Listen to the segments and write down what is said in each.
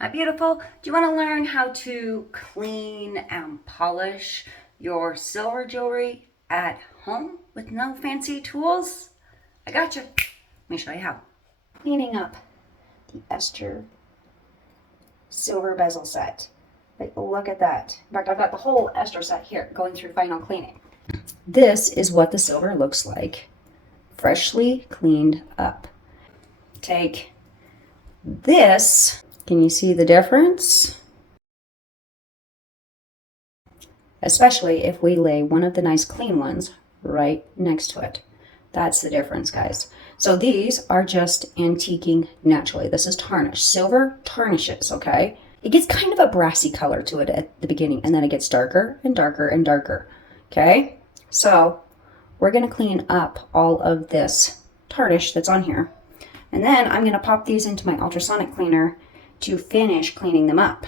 Hi, beautiful. Do you want to learn how to clean and polish your silver jewelry at home with no fancy tools? I got you. Let me show you how. Cleaning up the Esther silver bezel set. Like, look at that. In fact, I've got the whole Esther set here going through final cleaning. This is what the silver looks like, freshly cleaned up. Take this. Can you see the difference? Especially if we lay one of the nice clean ones right next to it. That's the difference, guys. So these are just antiquing naturally. This is tarnish. Silver tarnishes, okay? It gets kind of a brassy color to it at the beginning, and then it gets darker and darker and darker, okay? So we're gonna clean up all of this tarnish that's on here. And then I'm gonna pop these into my ultrasonic cleaner to finish cleaning them up.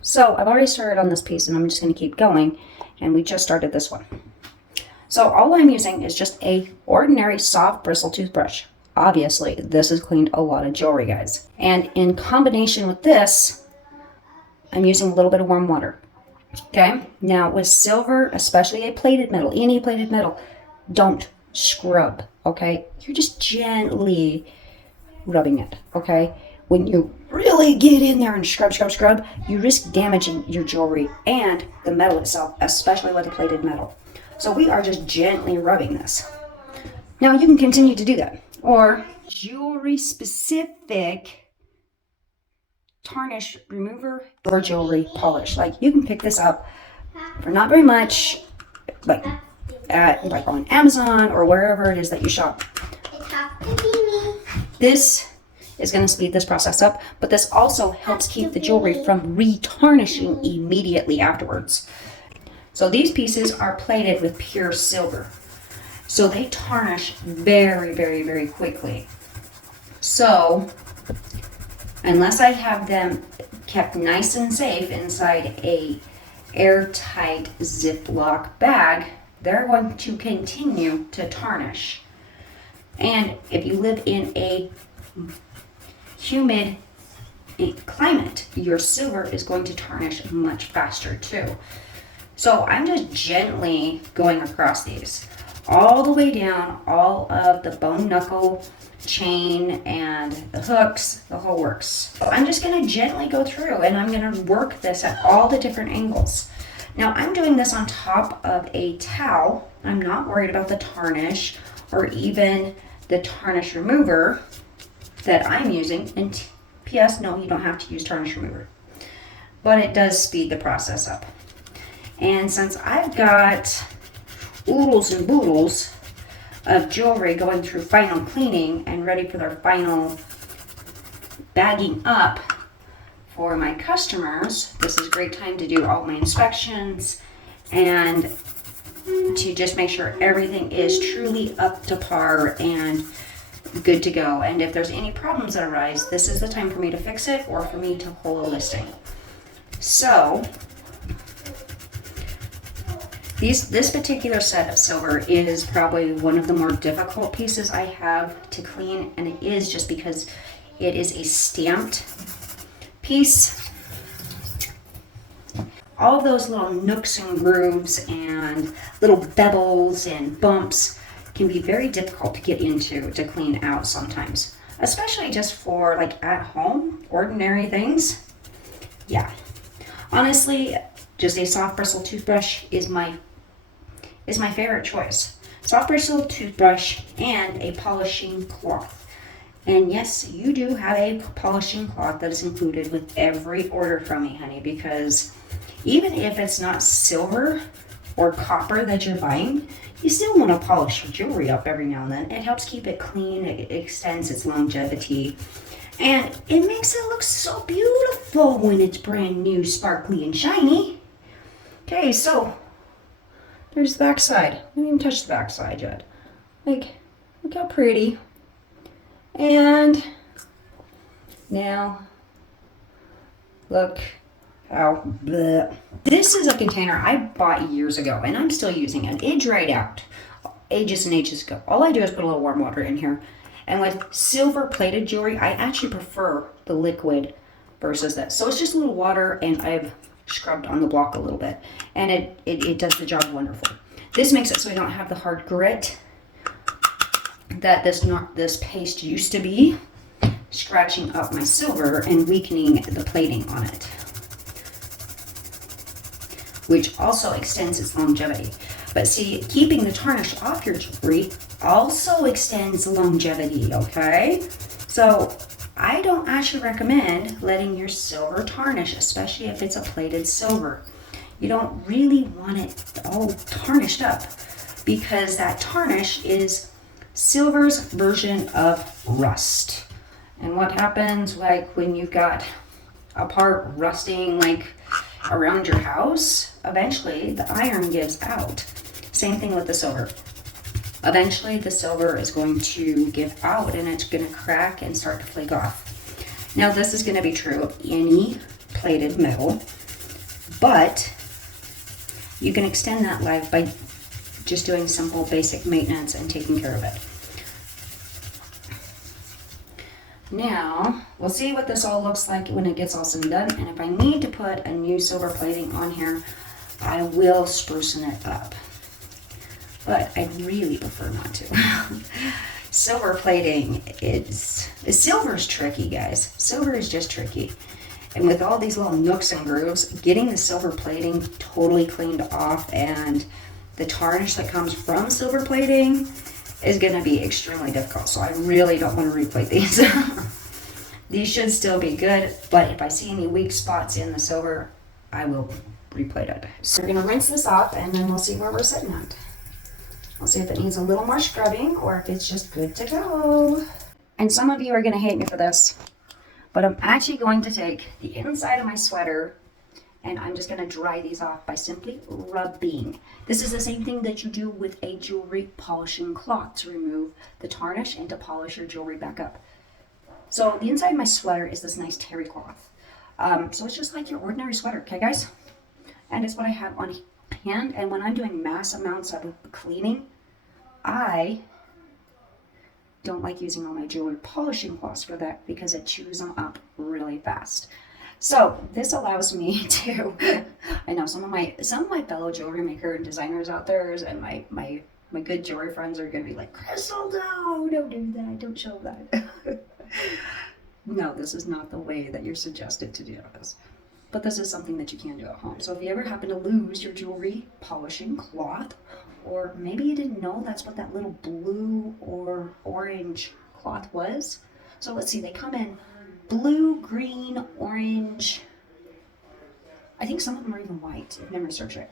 So I've already started on this piece and I'm just gonna keep going, and we just started this one. So all I'm using is just a ordinary soft bristle toothbrush. Obviously, this has cleaned a lot of jewelry, guys. And in combination with this, I'm using a little bit of warm water. Okay, now with silver, especially a plated metal, any plated metal, don't scrub, okay? You're just gently rubbing it, okay? When you really get in there and scrub, you risk damaging your jewelry and the metal itself, especially with a plated metal. So we are just gently rubbing this. Now you can continue to do that. Or jewelry specific tarnish remover or jewelry polish. Like you can pick this up for not very much, like on Amazon or wherever it is that you shop. This is going to speed this process up, but this also helps keep the jewelry from retarnishing immediately afterwards. So these pieces are plated with pure silver, so they tarnish very, very, very quickly. So unless I have them kept nice and safe inside a airtight Ziploc bag, they're going to continue to tarnish. And if you live in a humid climate, your silver is going to tarnish much faster too. So I'm just gently going across these all the way down, all of the bone knuckle chain and the hooks, the whole works. So I'm just going to gently go through and I'm going to work this at all the different angles. Now I'm doing this on top of a towel. I'm not worried about the tarnish or even the tarnish remover that I'm using. And P.S. no, you don't have to use tarnish remover, but it does speed the process up. And since I've got oodles and boodles of jewelry going through final cleaning and ready for their final bagging up for my customers, this is a great time to do all my inspections and to just make sure everything is truly up to par and good to go. And if there's any problems that arise, this is the time for me to fix it or for me to hold a listing. So this particular set of silver is probably one of the more difficult pieces I have to clean, and it is just because it is a stamped piece. All of those little nooks and grooves and little bevels and bumps can be very difficult to get into to clean out sometimes, especially just for like at home ordinary things. Yeah, honestly, just a soft bristle toothbrush is my favorite choice. Soft bristle toothbrush and a polishing cloth. And yes, you do have a polishing cloth that is included with every order from me, honey, because even if it's not silver or copper that you're buying, you still want to polish your jewelry up every now and then. It helps keep it clean, it extends its longevity, and it makes it look so beautiful when it's brand new, sparkly, and shiny. Okay, so there's the back side. I haven't even touched the back side yet. Like, look how pretty. And now, look how bleh. This is a container I bought years ago, and I'm still using it. It dried out ages and ages ago. All I do is put a little warm water in here. And with silver plated jewelry, I actually prefer the liquid versus this. So it's just a little water, and I've scrubbed on the block a little bit, and it does the job wonderful. This makes it so I don't have the hard grit that this paste used to be, scratching up my silver and weakening the plating on it, which also extends its longevity. But see, keeping the tarnish off your jewelry also extends longevity, okay? So I don't actually recommend letting your silver tarnish, especially if it's a plated silver. You don't really want it all tarnished up, because that tarnish is silver's version of rust. And what happens, like when you've got a part rusting like around your house, eventually the iron gives out. Same thing with the silver. Eventually the silver is going to give out, and it's going to crack and start to flake off. Now this is going to be true of any plated metal, but you can extend that life by just doing simple basic maintenance and taking care of it. Now, we'll see what this all looks like when it gets all said and done, and if I need to put a new silver plating on here, I will sprucing it up. But I'd really prefer not to. Silver plating silver's tricky, guys. Silver is just tricky. And with all these little nooks and grooves, getting the silver plating totally cleaned off and the tarnish that comes from silver plating is going to be extremely difficult. So I really don't want to replate these. These should still be good, but if I see any weak spots in the silver, I will replate it. So we're going to rinse this off, and then we'll see where we're sitting at. We'll see if it needs a little more scrubbing or if it's just good to go. And some of you are going to hate me for this, but I'm actually going to take the inside of my sweater and I'm just going to dry these off by simply rubbing. This is the same thing that you do with a jewelry polishing cloth to remove the tarnish and to polish your jewelry back up. So the inside of my sweater is this nice terry cloth. So it's just like your ordinary sweater, okay guys? And it's what I have on hand. And when I'm doing mass amounts of cleaning, I don't like using all my jewelry polishing cloths for that because it chews them up really fast. So this allows me to, I know some of my fellow jewelry maker and designers out there and my good jewelry friends are going to be like, Crystal, no, don't do that, don't show that. No, this is not the way that you're suggested to do this. But this is something that you can do at home. So if you ever happen to lose your jewelry polishing cloth, or maybe you didn't know that's what that little blue or orange cloth was. So let's see, they come in blue, green, orange. I think some of them are even white. I've never searched it.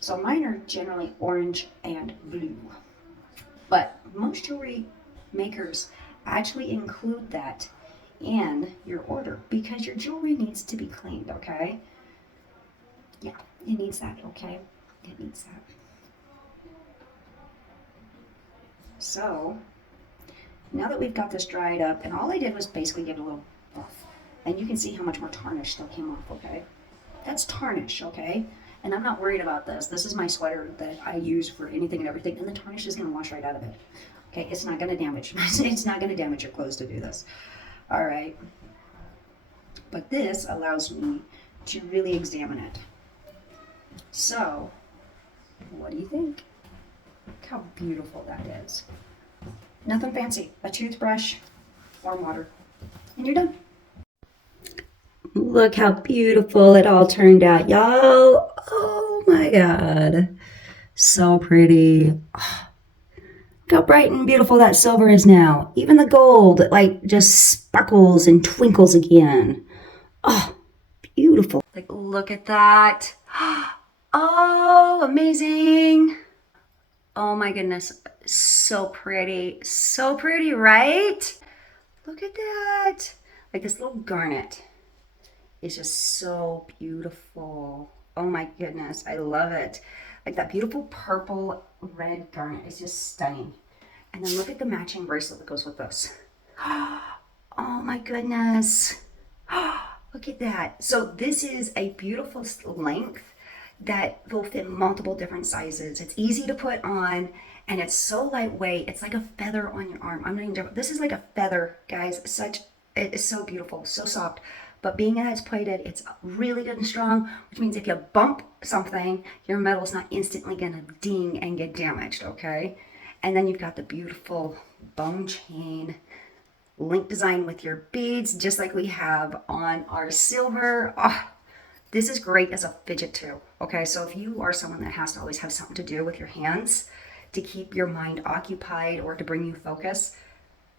So mine are generally orange and blue. But most jewelry makers actually include that in your order because your jewelry needs to be cleaned, okay? Yeah, it needs that, okay? It needs that. So, now that we've got this dried up, and all I did was basically give it a little buff, and you can see how much more tarnish still came off, okay? That's tarnish, okay? And I'm not worried about this. This is my sweater that I use for anything and everything, and the tarnish is going to wash right out of it. Okay, it's not going to damage. It's not going to damage your clothes to do this. All right. But this allows me to really examine it. So, what do you think? Look how beautiful that is. Nothing fancy. A toothbrush, warm water, and you're done. Look how beautiful it all turned out, y'all. Oh my God. So pretty. Oh, look how bright and beautiful that silver is now. Even the gold, like, just sparkles and twinkles again. Oh, beautiful. Like, look at that. Oh, amazing. Oh my goodness. So pretty. So pretty, right? Look at that. Like this little garnet. It's just so beautiful. Oh my goodness, I love it. Like that beautiful purple red garnet is just stunning. And then look at the matching bracelet that goes with this. Oh my goodness. Look at that. So this is a beautiful length that will fit multiple different sizes. It's easy to put on and it's so lightweight. It's like a feather on your arm. I'm not even joking. This is like a feather, guys. It is so beautiful, so soft. But being that it's plated, it's really good and strong, which means if you bump something, your metal's not instantly gonna ding and get damaged, okay? And then you've got the beautiful bone chain link design with your beads, just like we have on our silver. Oh, this is great as a fidget too, okay? So if you are someone that has to always have something to do with your hands to keep your mind occupied or to bring you focus,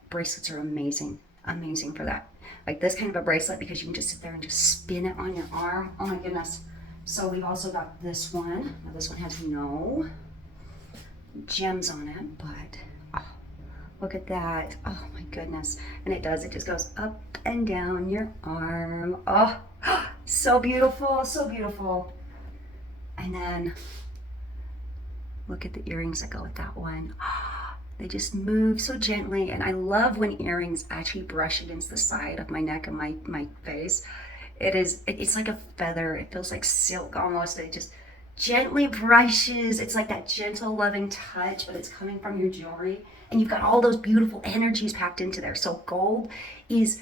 bracelets are amazing, amazing for that. Like this kind of a bracelet, because you can just sit there and just spin it on your arm. Oh my goodness. So we've also got this one. Now this one has no gems on it, but oh, look at that. Oh my goodness. And it just goes up and down your arm. Oh, so beautiful, so beautiful. And then look at the earrings that go with that one. They just move so gently, and I love when earrings actually brush against the side of my neck and my face. It's like a feather. It feels like silk almost. It just gently brushes. It's like that gentle, loving touch, but it's coming from your jewelry. And you've got all those beautiful energies packed into there. So gold is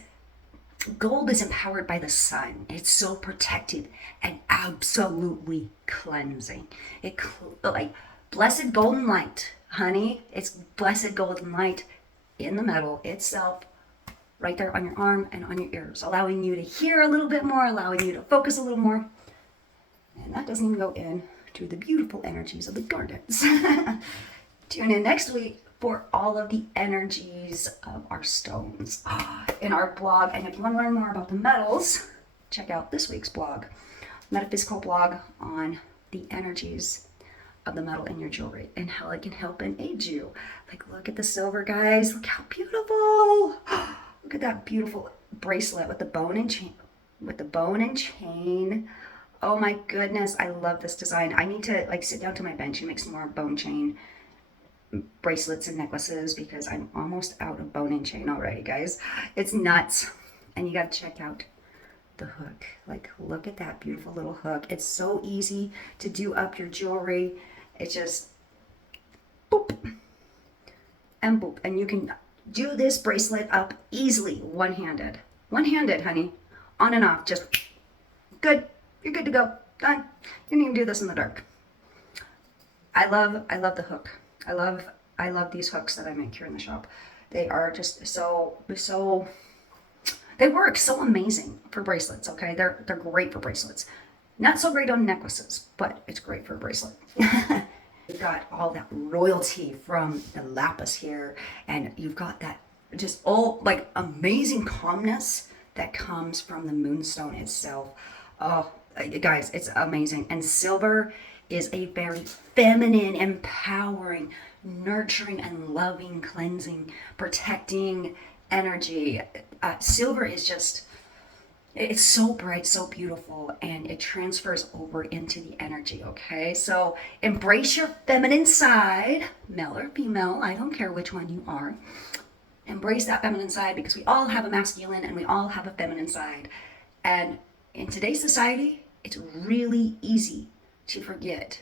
empowered by the sun. It's so protected and absolutely cleansing. Like blessed golden light. Honey, it's blessed golden light in the metal itself, right there on your arm and on your ears, allowing you to hear a little bit more, allowing you to focus a little more. And that doesn't even go in to the beautiful energies of the gardens. Tune in next week for all of the energies of our stones in our blog. And if you want to learn more about the metals, check out this week's blog, metaphysical blog on the energies of the metal in your jewelry and how it can help and aid you. Like, look at the silver, guys. Look how beautiful. Look at that beautiful bracelet with the bone and chain. Oh my goodness, I love this design. I need to like sit down to my bench and make some more bone chain bracelets and necklaces because I'm almost out of bone and chain already, guys. It's nuts. And you got to check out the hook. Like, look at that beautiful little hook. It's so easy to do up your jewelry. It's just boop and boop. And you can do this bracelet up easily one-handed. One-handed, honey. On and off. Just good. You're good to go. Done. You can even do this in the dark. I love the hook. I love these hooks that I make here in the shop. They are just so they work so amazing for bracelets, okay? They're great for bracelets. Not so great on necklaces, but it's great for a bracelet. You've got all that royalty from the lapis here, and you've got that just like amazing calmness that comes from the moonstone itself. Oh, guys, it's amazing. And silver is a very feminine, empowering, nurturing, and loving, cleansing, protecting energy. Silver is just, it's so bright, so beautiful, and it transfers over into the energy, okay? So embrace your feminine side, male or female, I don't care which one you are. Embrace that feminine side because we all have a masculine and we all have a feminine side. And in today's society, it's really easy to forget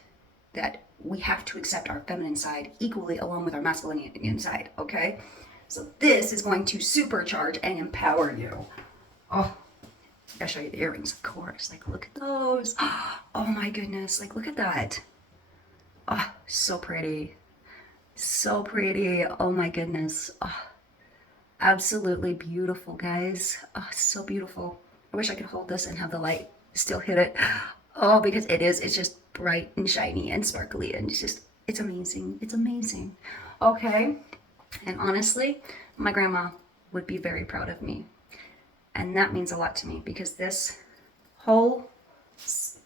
that we have to accept our feminine side equally along with our masculine side, okay? So this is going to supercharge and empower you. Oh, I'll show you the earrings, of course. Like, look at those. Oh my goodness, like, look at that. Oh, so pretty. So pretty. Oh my goodness. Oh, absolutely beautiful, guys. Oh, so beautiful. I wish I could hold this and have the light still hit it. Oh, because it's just bright and shiny and sparkly and it's amazing. It's amazing. Okay. And honestly, my grandma would be very proud of me. And that means a lot to me because this whole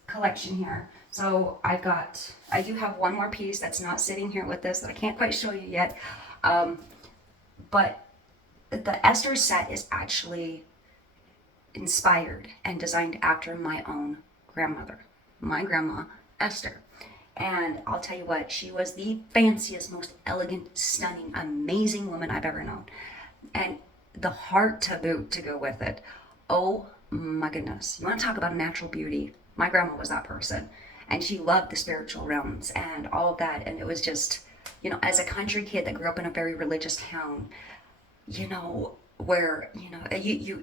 collection here. So I do have one more piece that's not sitting here with this that I can't quite show you yet. But the Esther set is actually inspired and designed after my own grandmother, my grandma, Esther. And I'll tell you what, she was the fanciest, most elegant, stunning, amazing woman I've ever known. And the heart to boot to go with it. Oh my goodness. You want to talk about natural beauty? My grandma was that person. And she loved the spiritual realms and all of that. And it was just, as a country kid that grew up in a very religious town, where, it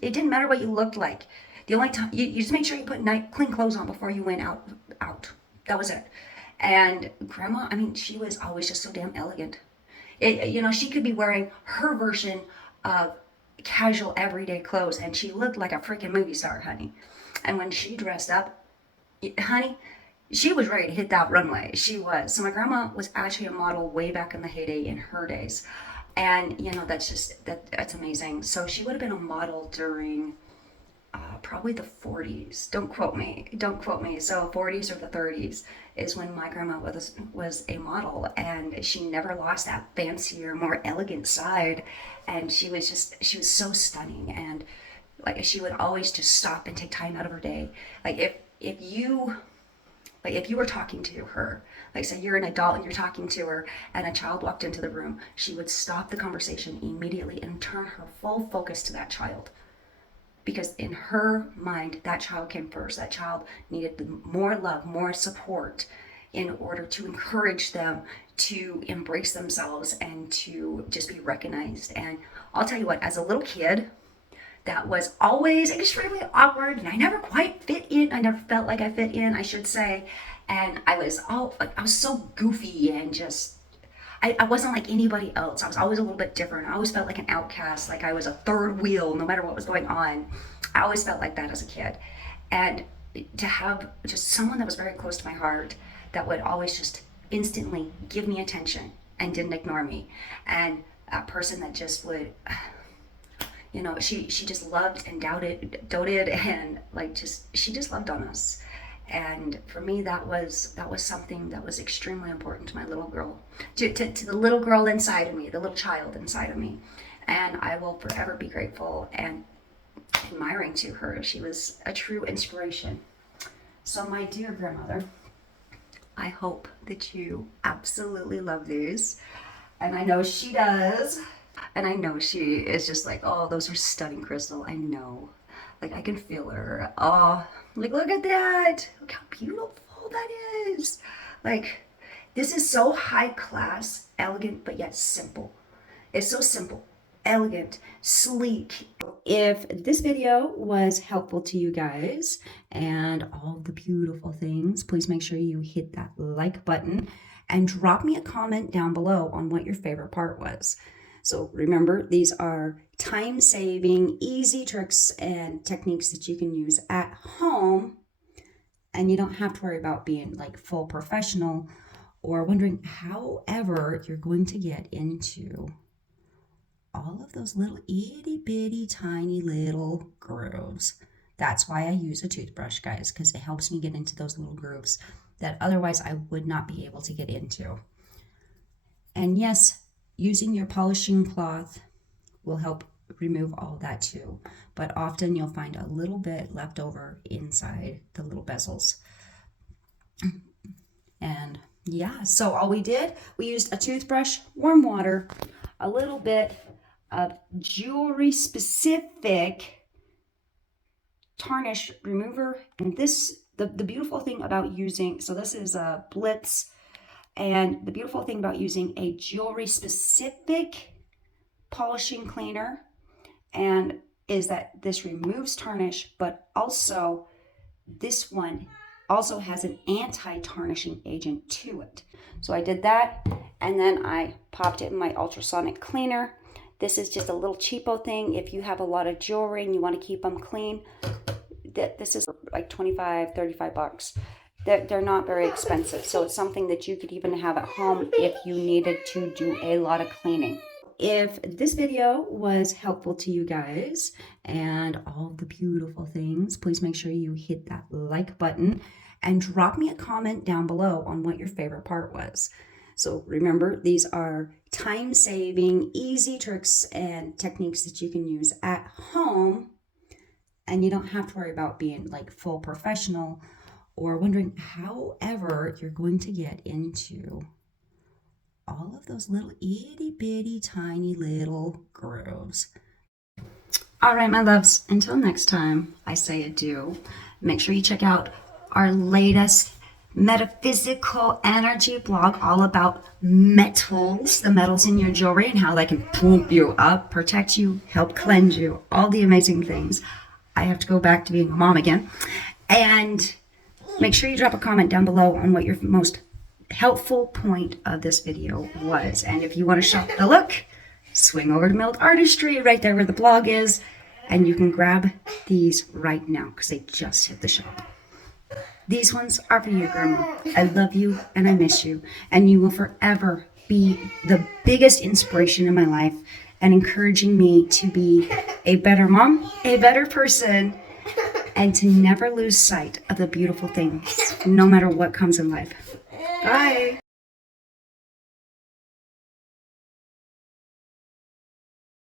didn't matter what you looked like. The only time, you just made sure you put clean clothes on before you went out. That was it. And grandma, I mean, she was always just so damn elegant. She could be wearing her version of casual everyday clothes and she looked like a freaking movie star, honey. And when she dressed up, honey, she was ready to hit that runway. She was. So my grandma was actually a model way back in the heyday in her days. And that's amazing. So she would have been a model during probably the 40s. Don't quote me. So 40s or the 30s is when my grandma was a model, and she never lost that fancier, more elegant side. And she was so stunning, and like she would always just stop and take time out of her day. If you were talking to her, like say you're an adult and you're talking to her and a child walked into the room, she would stop the conversation immediately and turn her full focus to that child. Because in her mind, that child came first. That child needed more love, more support in order to encourage them to embrace themselves and to just be recognized. And I'll tell you what, as a little kid, that was always extremely awkward, and I never quite fit in. I never felt like I fit in, I should say. And I was so goofy and just, I wasn't like anybody else. I was always a little bit different. I always felt like an outcast, like I was a third wheel no matter what was going on. I always felt like that as a kid. And to have just someone that was very close to my heart that would always just instantly give me attention and didn't ignore me. And a person that just would, she just loved and doted and she just loved on us. And for me, that was something that was extremely important to my little girl, to the little girl inside of me, the little child inside of me. And I will forever be grateful and admiring to her. She was a true inspiration. So my dear grandmother, I hope that you absolutely love these. And I know she does. And I know she is just like, oh, those are stunning, Crystal. I know. Like, I can feel her. Oh, like, look at that. Look how beautiful that is. Like, this is so high class, elegant, but yet simple. It's so simple, elegant, sleek. If this video was helpful to you guys and all the beautiful things, please make sure you hit that like button and drop me a comment down below on what your favorite part was. So remember, these are time-saving, easy tricks and techniques that you can use at home, and you don't have to worry about being like full professional or wondering however you're going to get into all of those little itty-bitty tiny little grooves. That's why I use a toothbrush, guys, because it helps me get into those little grooves that otherwise I would not be able to get into. And yes, using your polishing cloth will help remove all that too, but often you'll find a little bit left over inside the little bezels. And yeah, so all we used a toothbrush, warm water, a little bit of jewelry specific tarnish remover, and the beautiful thing about using, so this is a Blitz. And the beautiful thing about using a jewelry specific polishing cleaner is that this removes tarnish, but also this one also has an anti-tarnishing agent to it. So I did that, and then I popped it in my ultrasonic cleaner. This is just a little cheapo thing. If you have a lot of jewelry and you want to keep them clean, this is like 25, 35 bucks. They're not very expensive, so it's something that you could even have at home if you needed to do a lot of cleaning. If this video was helpful to you guys and all the beautiful things, please make sure you hit that like button and drop me a comment down below on what your favorite part was. So remember, these are time-saving, easy tricks and techniques that you can use at home, and you don't have to worry about being like full professional or wondering however you're going to get into all of those little itty-bitty tiny little grooves. All right, my loves, until next time I say adieu. Make sure you check out our latest metaphysical energy blog all about metals, the metals in your jewelry and how they can pump you up, protect you, help cleanse you, all the amazing things. I have to go back to being a mom again. And make sure you drop a comment down below on what your most helpful point of this video was. And if you want to shop the look, swing over to Milled Artistry right there where the blog is. And you can grab these right now because they just hit the shop. These ones are for you, Grandma. I love you and I miss you. And you will forever be the biggest inspiration in my life and encouraging me to be a better mom, a better person, and to never lose sight of the beautiful things, no matter what comes in life. Bye.